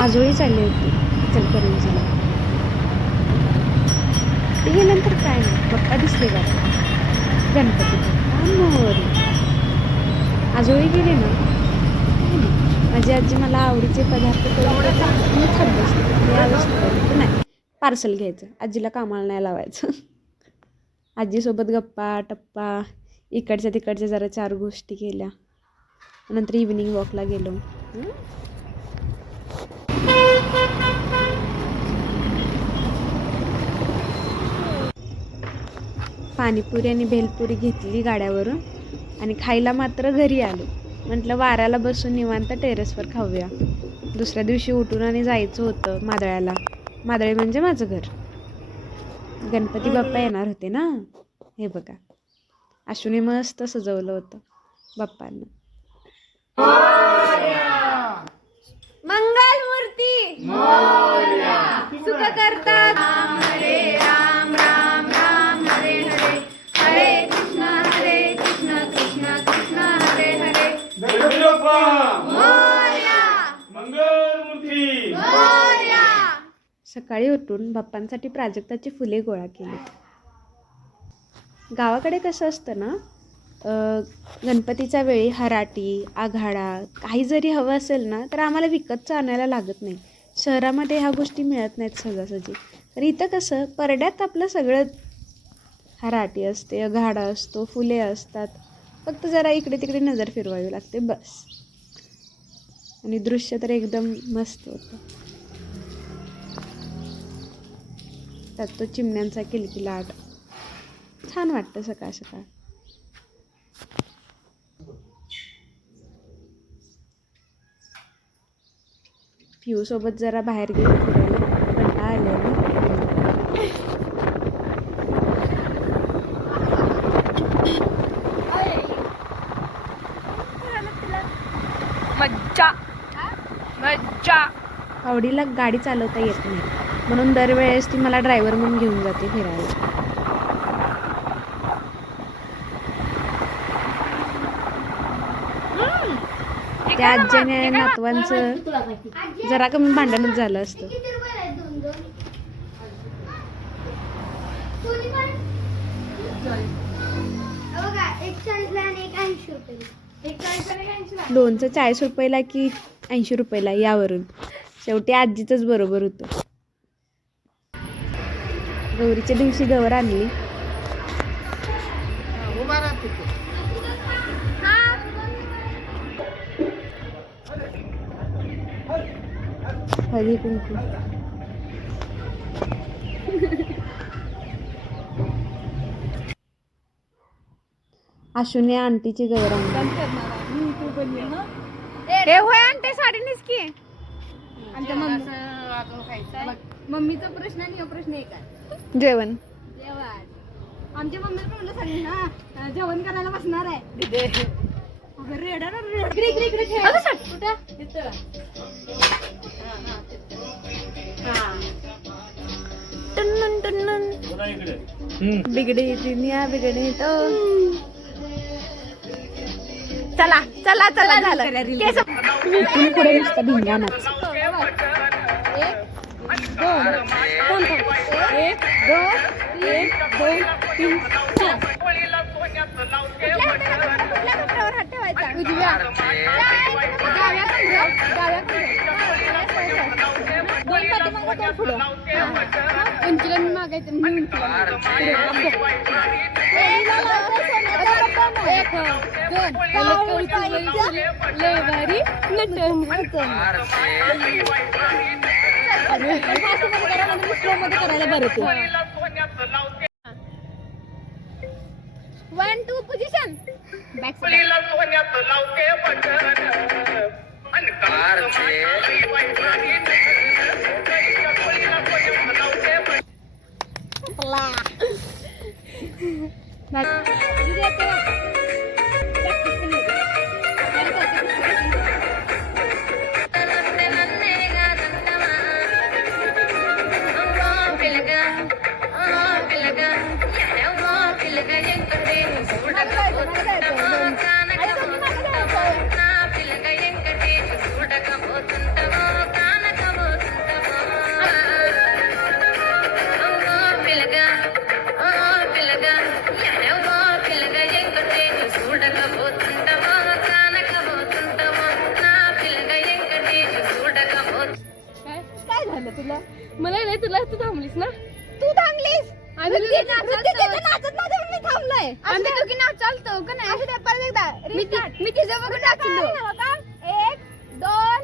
आजोळी चालली होती इचलकरंजीला. ते गेल्यानंतर काय नाही, बाप्पा दिसले का गणपती बाप्पा मोरया. आजोळी गेले ना, माझी आजी मला आवडीचे पदार्थ करून देते, मी खात बसते. मी आलं नाही पार्सल घ्यायचं, आजीला कामाला नाही लावायचं. आजीसोबत गप्पा टप्पा, इकडच्या तिकडच्या जरा 4 गोष्टी केल्या. नंतर इव्हिनिंग वॉकला गेलो. पाणीपुरी आणि भेलपुरी घेतली गाड्यावरून आणि खायला मात्र घरी आलो. म्हटलं वाऱ्याला बसून निवांत टेरेसवर खाऊया. दुसऱ्या दिवशी उठून आणि जायचं होतं मादळ्याला. मादळे म्हणजे माझं घर. गणपती बाप्पा येणार होते ना. हे बघा, आशूने मस्त सजवलं होतं बाप्पांना. मंगल मूर्ती सुख करतात. हरे राम राम राम हरे हरे, हरे कृष्ण कृष्ण कृष्ण हरे हरे. सकाळी उठून बाप्पांसाठी प्राजक्ताची फुले गोळा केली. गावाकडे कसं असतं ना, गणपतीच्या वेळी हराटी आघाडा काही जरी हवं असेल ना, तर आम्हाला विकतचं आणायला लागत नाही. शहरामध्ये ह्या गोष्टी मिळत नाहीत सहजासहजी. तर इथं कसं परड्यात आपलं सगळं हराटी असते, आघाडा असतो, फुले असतात. फक्त जरा इकडे तिकडे नजर फिरवावी लागते बस. आणि दृश्य तर एकदम मस्त होतं. त्यात तो चिमण्यांचा किलकिलाट छान वाटतं सकाळ सकाळ. पिऊ सोबत जरा बाहेर गेलो फिरायला, कंटाळा आलेला. मज्जा मज्जा. आवडीला गाडी चालवता येत नाही, म्हणून दरवेळेस ती मला ड्रायव्हर म्हणून घेऊन जाते फिरायला. त्या आजीने नातवांचं जरा कमी भांडणच झालं असतं. लोणचं 40 रुपयाला की 80 रुपयाला, यावरून शेवटी आजीचंच बरोबर होतं. गौरीच्या दिवशी गवर आणली. हळदी कुंकू. आशूने आंटीची गवर आणली. हे होय आंटी साडी नेसकी. आमच्या मम्मीचा प्रश्न आणि प्रश्न एक आहे. जेवण आमच्या मम्मीला म्हणलं सांग ना, जेवण करायला बसणार आहे. बिगडी दुनिया बिगडी तो. चला चला चला झालं. इथून पुढे नुसतं भिंगाणाच. 1 2 1 2 1 2 3 4. उजव्या डाव्या दोन पाठीमागं दोन पुढं. उंचीला मी मागायचं मी करायला बरं. 1 2 पोझिशन बॅक పిల్లగా ఎంకటేశ్ చూడకపోతుంట मला नाही तुला तू थांबलीस ना तू थांबलीस आम्ही दोघी नाचत मी थांबलोय आम्ही दोघी नाचालतो का नाही परत एकदा मी तिचं बघून नाचलो 1 2